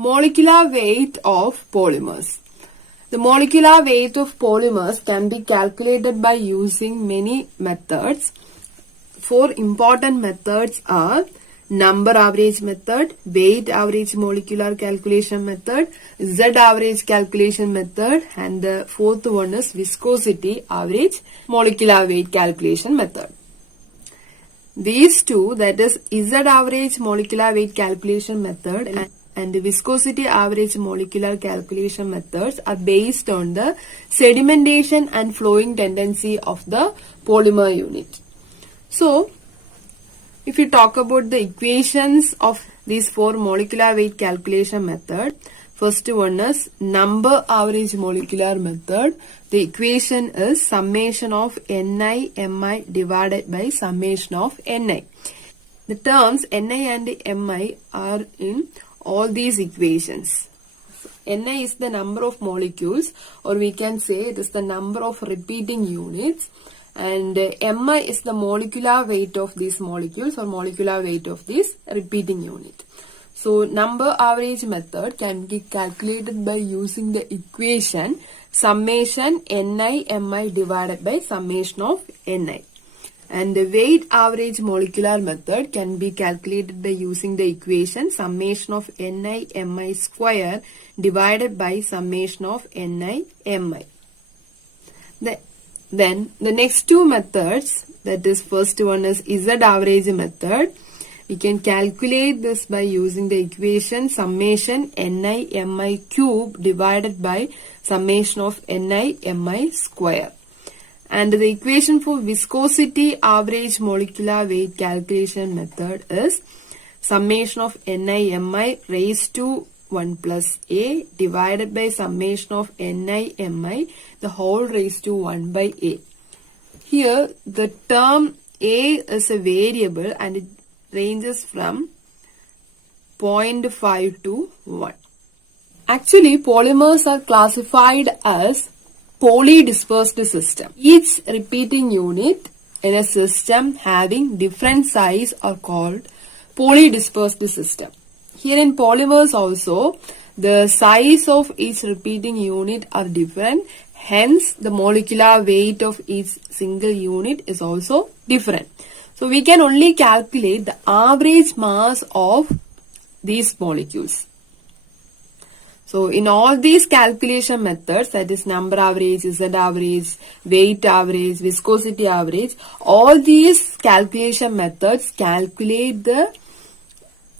Molecular weight of polymers. The molecular weight of polymers can be calculated by using many methods. Four important methods are number average method, weight average molecular calculation method, Z average calculation method, and the fourth one is viscosity average molecular weight calculation method. These two, that is Z average molecular weight calculation method and the viscosity average molecular calculation methods, are based on the sedimentation and flowing tendency of the polymer unit. So, if you talk about the equations of these four molecular weight calculation method, first one is number average molecular method. The equation is summation of Ni Mi divided by summation of Ni. The terms Ni and Mi are in all these equations. Ni is the number of molecules, or we can say it is the number of repeating units, and Mi is the molecular weight of these molecules or molecular weight of this repeating unit. So number average method can be calculated by using the equation summation Ni Mi divided by summation of Ni. And the weight average molecular method can be calculated by using the equation summation of Ni Mi square divided by summation of Ni Mi. Then the next two methods, that is first one is Z average method. We can calculate this by using the equation summation Ni Mi cube divided by summation of Ni Mi square. And the equation for viscosity average molecular weight calculation method is summation of Ni Mi raised to 1 plus A divided by summation of Ni Mi the whole raised to 1 by A. Here the term A is a variable and it ranges from 0.5 to 1. Actually, polymers are classified as polydispersed system. Each repeating unit in a system having different size are called polydispersed system. Here in polymers also, the size of each repeating unit are different. Hence, the molecular weight of each single unit is also different. So, we can only calculate the average mass of these molecules. So, in all these calculation methods, that is number average, Z average, weight average, viscosity average, all these calculation methods calculate the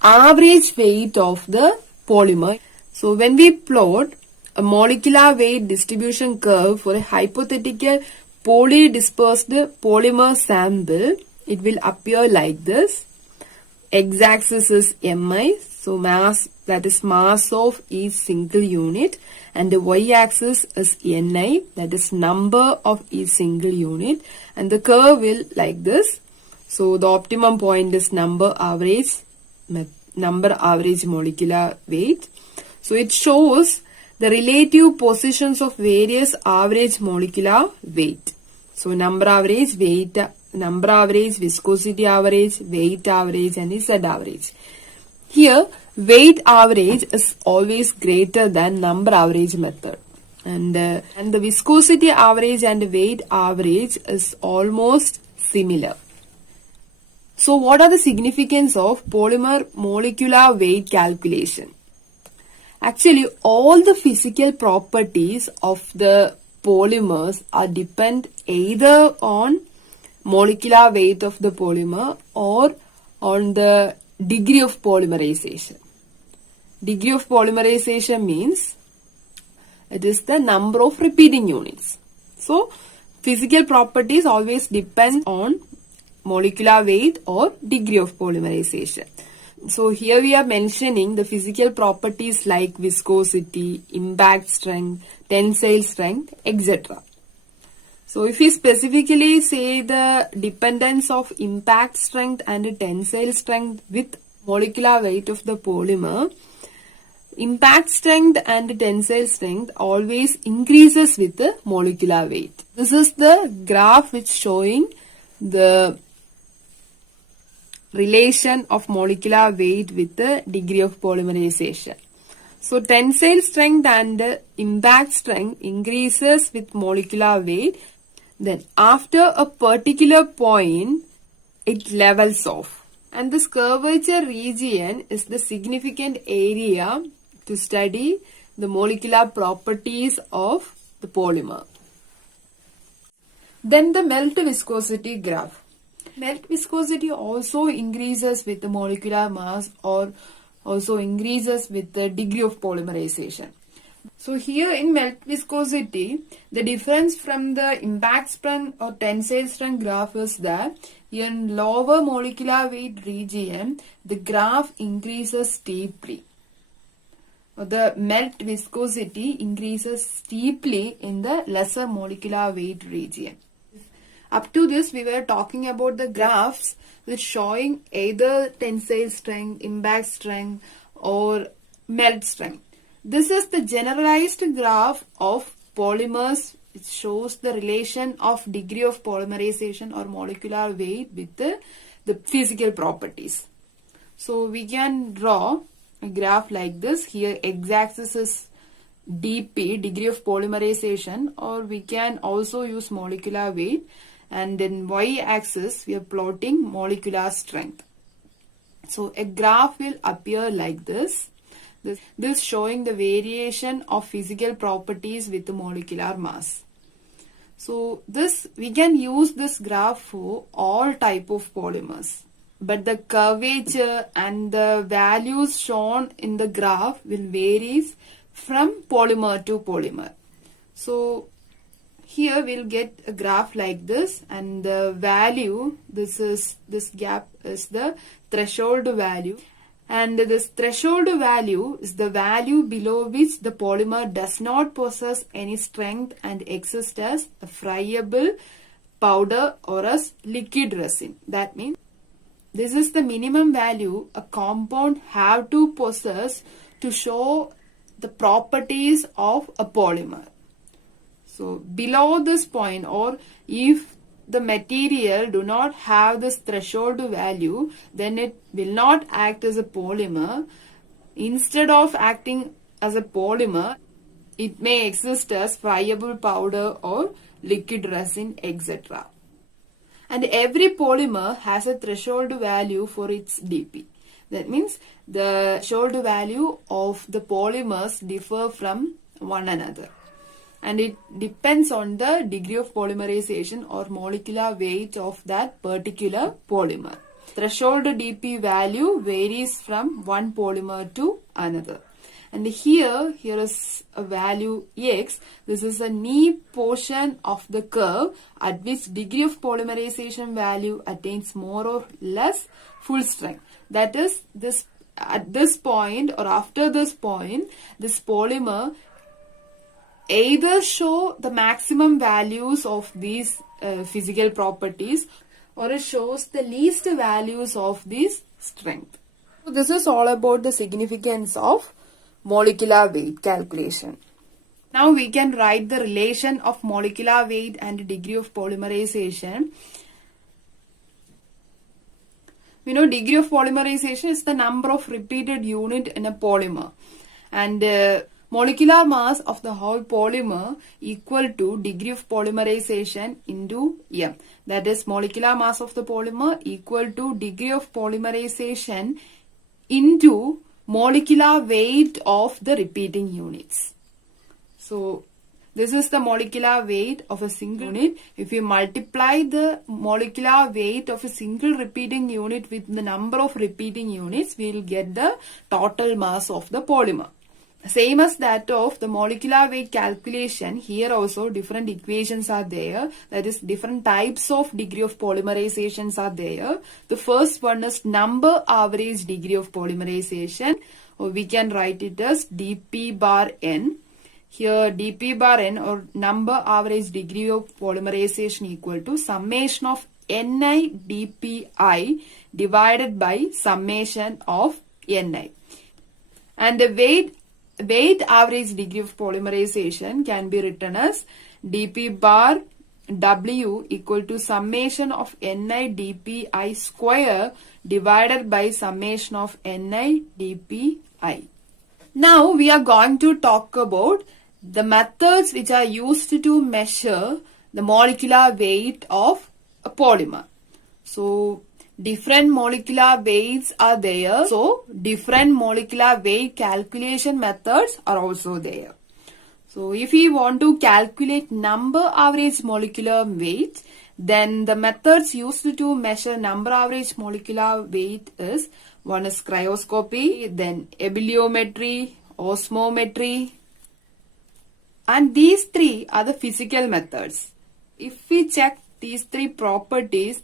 average weight of the polymer. So, when we plot a molecular weight distribution curve for a hypothetical polydispersed polymer sample, it will appear like this. X-axis is Mi, so mass, that is mass of each single unit, and the y-axis is Ni, that is number of each single unit, and the curve will like this. So the optimum point is number average molecular weight. So it shows the relative positions of various average molecular weight. So number average, weight, number average, viscosity average, weight average, and Z average. Here, weight average is always greater than number average method. And the viscosity average and weight average is almost similar. So, what are the significance of polymer molecular weight calculation? Actually, all the physical properties of the polymers are depend either on molecular weight of the polymer or on the degree of polymerization. Degree of polymerization means it is the number of repeating units. So, physical properties always depend on molecular weight or degree of polymerization. So, here we are mentioning the physical properties like viscosity, impact strength, tensile strength, etc. So, if we specifically say the dependence of impact strength and tensile strength with molecular weight of the polymer, impact strength and tensile strength always increases with the molecular weight. This is the graph which showing the relation of molecular weight with the degree of polymerization. So tensile strength and impact strength increases with molecular weight. Then after a particular point, it levels off. And this curvature region is the significant area to study the molecular properties of the polymer. Then the melt viscosity graph. Melt viscosity also increases with the molecular mass or also increases with the degree of polymerization. So here in melt viscosity, the difference from the impact strength or tensile strength graph is that in lower molecular weight region, the graph increases steeply. The melt viscosity increases steeply in the lesser molecular weight region. Up to this, we were talking about the graphs which showing either tensile strength, impact strength or melt strength. This is the generalized graph of polymers. It shows the relation of degree of polymerization or molecular weight with the physical properties. So we can draw a graph like this. Here x-axis is dP, degree of polymerization, or we can also use molecular weight, and in y-axis we are plotting molecular strength. So a graph will appear like this. This showing the variation of physical properties with the molecular mass. So we can use this graph for all type of polymers. But the curvature and the values shown in the graph will vary from polymer to polymer. So here we'll get a graph like this, and the value, this gap is the threshold value, and this threshold value is the value below which the polymer does not possess any strength and exists as a friable powder or as liquid resin. That means this is the minimum value a compound have to possess to show the properties of a polymer. So below this point, or if the material do not have this threshold value, then it will not act as a polymer. Instead of acting as a polymer, it may exist as friable powder or liquid resin, etc. And every polymer has a threshold value for its dP. That means the threshold value of the polymers differ from one another. And it depends on the degree of polymerization or molecular weight of that particular polymer. Threshold dP value varies from one polymer to another. And here is a value x. This is a knee portion of the curve at which degree of polymerization value attains more or less full strength. That is, at this point or after this point, this polymer either show the maximum values of these physical properties, or it shows the least values of this strength. So this is all about the significance of molecular weight calculation. Now we can write the relation of molecular weight and degree of polymerization. We know degree of polymerization is the number of repeated unit in a polymer, and molecular mass of the whole polymer equal to degree of polymerization into m. That is, molecular mass of the polymer equal to degree of polymerization into molecular weight of the repeating units. So this is the molecular weight of a single unit. If you multiply the molecular weight of a single repeating unit with the number of repeating units, we will get the total mass of the polymer. Same as that of the molecular weight calculation, here also different equations are there. That is, different types of degree of polymerizations are there. The first one is number average degree of polymerization, or we can write it as dP bar n. Here dP bar n, or number average degree of polymerization, equal to summation of Ni dPi divided by summation of Ni. And the weight average degree of polymerization can be written as dP bar W equal to summation of Ni dPi square divided by summation of Ni dPi. Now we are going to talk about the methods which are used to measure the molecular weight of a polymer. So different molecular weights are there. So different molecular weight calculation methods are also there. So if we want to calculate number average molecular weight, then the methods used to measure number average molecular weight is, one is cryoscopy, then abeliometry, osmometry, and these three are the physical methods. If we check these three properties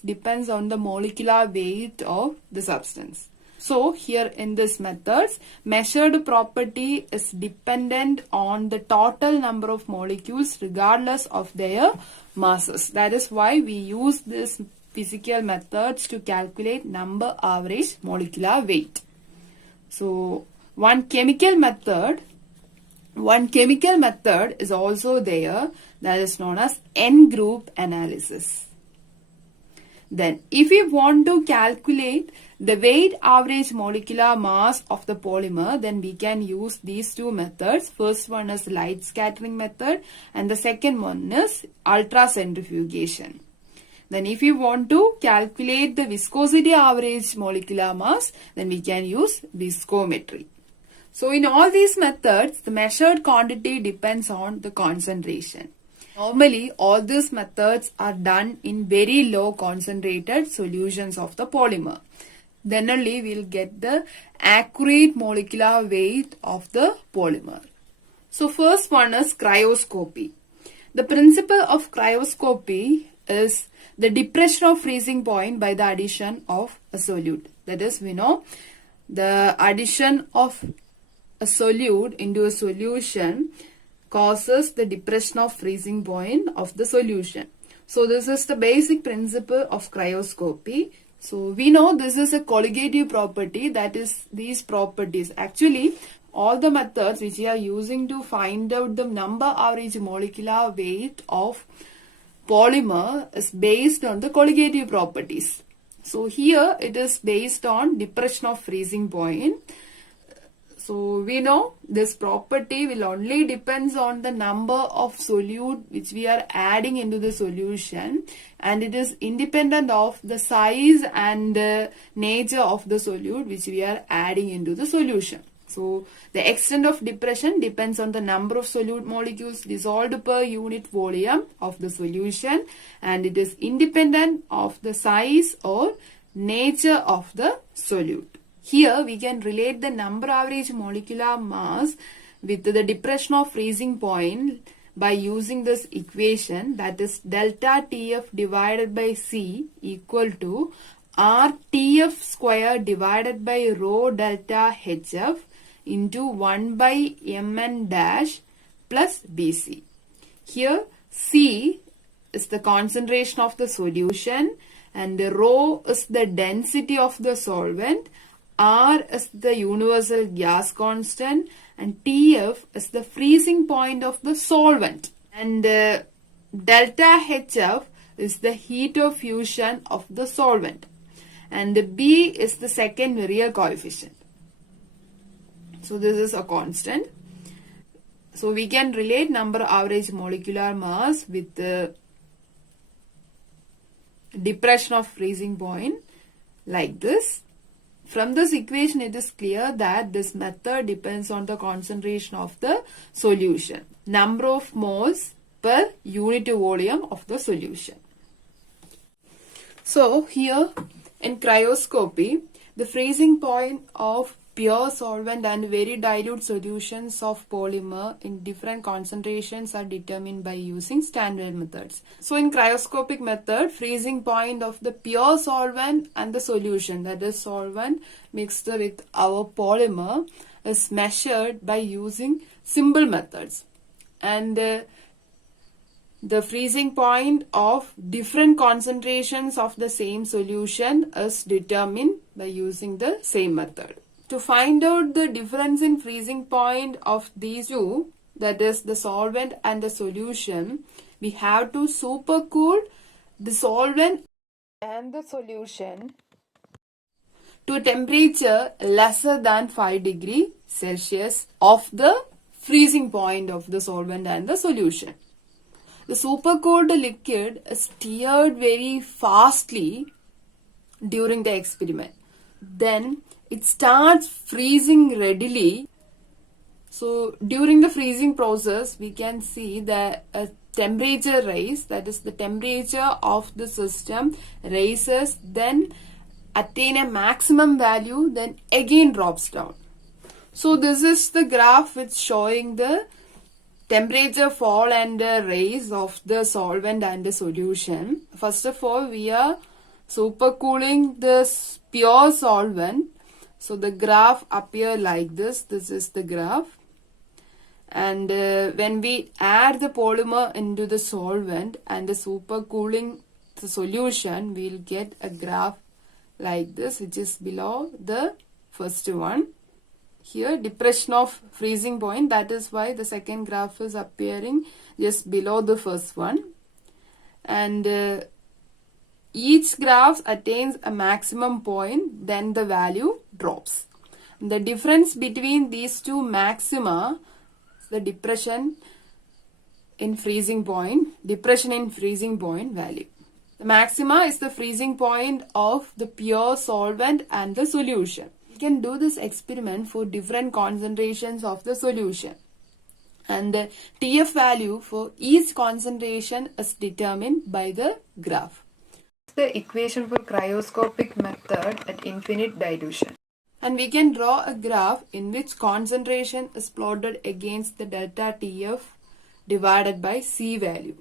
depends on the molecular weight of the substance. So here in this methods, measured property is dependent on the total number of molecules regardless of their masses. That is why we use this physical methods to calculate number average molecular weight. So one chemical method is also there, that is known as N-group analysis. Then if we want to calculate the weight average molecular mass of the polymer, then we can use these two methods. First one is light scattering method and the second one is ultracentrifugation. Then if you want to calculate the viscosity average molecular mass, then we can use viscometry. So in all these methods, the measured quantity depends on the concentration. Normally, all these methods are done in very low concentrated solutions of the polymer. Then only we will get the accurate molecular weight of the polymer. So first one is cryoscopy. The principle of cryoscopy is the depression of freezing point by the addition of a solute. That is, we know the addition of a solute into a solution causes the depression of freezing point of the solution. So this is the basic principle of cryoscopy. So we know this is a colligative property, that is these properties. Actually, all the methods which we are using to find out the number average molecular weight of polymer is based on the colligative properties. So here it is based on depression of freezing point. So we know this property will only depends on the number of solute which we are adding into the solution, and it is independent of the size and nature of the solute which we are adding into the solution. So the extent of depression depends on the number of solute molecules dissolved per unit volume of the solution, and it is independent of the size or nature of the solute. Here we can relate the number average molecular mass with the depression of freezing point by using this equation, that is delta TF divided by C equal to RTF square divided by rho delta HF into 1 by Mn dash plus Bc. Here C is the concentration of the solution and rho is the density of the solvent, R is the universal gas constant, and TF is the freezing point of the solvent, and delta HF is the heat of fusion of the solvent, and B is the second Merrill coefficient. So this is a constant. So we can relate number average molecular mass with the depression of freezing point like this. From this equation, it is clear that this method depends on the concentration of the solution, number of moles per unit volume of the solution. So here in cryoscopy, the freezing point of pure solvent and very dilute solutions of polymer in different concentrations are determined by using standard methods. So in cryoscopic method, freezing point of the pure solvent and the solution, that is solvent mixed with our polymer, is measured by using simple methods, and the freezing point of different concentrations of the same solution is determined by using the same method. To find out the difference in freezing point of these two, that is the solvent and the solution, we have to supercool the solvent and the solution to a temperature lesser than 5 degrees Celsius of the freezing point of the solvent and the solution. The supercooled liquid is stirred very fastly during the experiment. Then it starts freezing readily. So during the freezing process, we can see that a temperature rise, that is the temperature of the system rises, then attain a maximum value, then again drops down. So this is the graph which showing the temperature fall and rise of the solvent and the solution. First of all, we are supercooling this pure solvent. So the graph appear like this. This is the graph. And when we add the polymer into the solvent and the supercooling the solution, we'll get a graph like this, which is below the first one. Here, depression of freezing point, that is why the second graph is appearing just below the first one. And each graph attains a maximum point, then the value drops. The difference between these two maxima, the depression in freezing point value. The maxima is the freezing point of the pure solvent and the solution. We can do this experiment for different concentrations of the solution. And the TF value for each concentration is determined by the graph. The equation for cryoscopic method at infinite dilution. And we can draw a graph in which concentration is plotted against the delta TF divided by C value.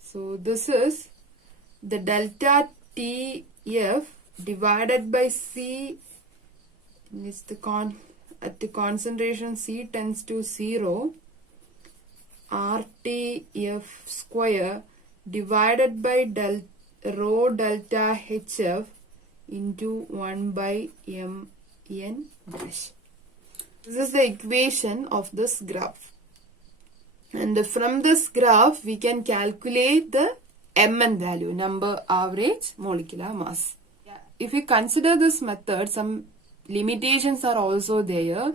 So this is the delta TF divided by C is at the concentration C tends to 0, RTF square divided by rho delta HF into 1 by mn dash. This is the equation of this graph. And from this graph, we can calculate the mn value, number average molecular mass. If we consider this method, some limitations are also there.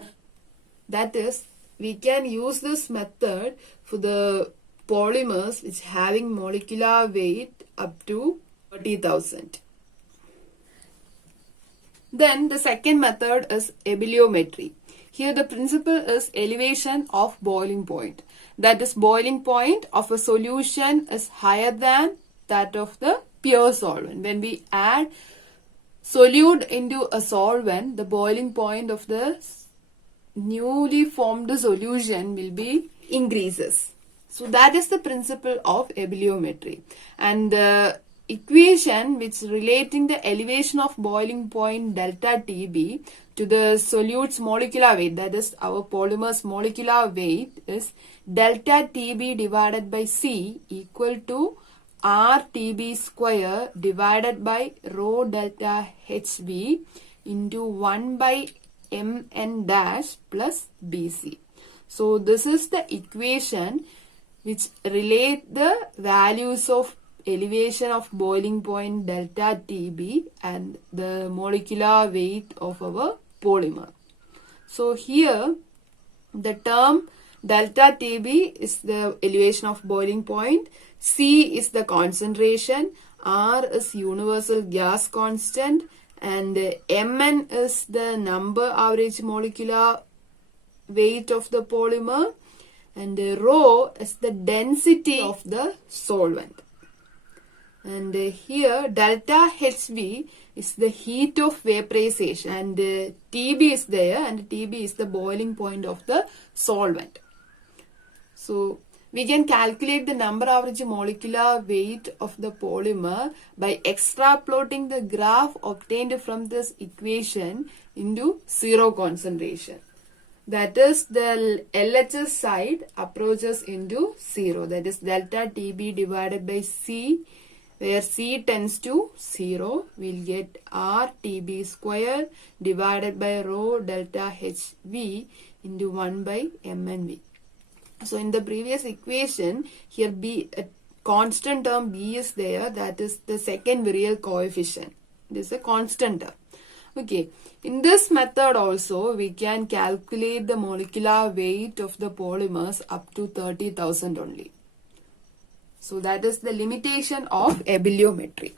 That is, we can use this method for the polymers which having molecular weight up to 30,000. Then the second method is ebullirometry. Here the principle is elevation of boiling point. That is, boiling point of a solution is higher than that of the pure solvent. When we add solute into a solvent, the boiling point of the newly formed solution will be increases. So that is the principle of ebullirometry. And the equation which relating the elevation of boiling point delta TB to the solute's molecular weight, that is our polymer's molecular weight, is delta TB divided by C equal to RTB square divided by rho delta HB into 1 by mn dash plus BC. So this is the equation which relate the values of elevation of boiling point delta TB and the molecular weight of our polymer. So here the term delta TB is the elevation of boiling point, C is the concentration, R is universal gas constant, and Mn is the number average molecular weight of the polymer, and rho is the density of the solvent. And here delta HV is the heat of vaporization, and TB is there, and TB is the boiling point of the solvent. So we can calculate the number average molecular weight of the polymer by extrapolating the graph obtained from this equation into zero concentration. That is, the LHS side approaches into zero. That is delta TB divided by C, where C tends to 0, we'll get RTB square divided by rho delta HV into 1 by MNV. So in the previous equation, here B, a constant term B is there, that is the second virial coefficient. This is a constant term. Okay, in this method also we can calculate the molecular weight of the polymers up to 30,000 only. So that is the limitation of abeliometry.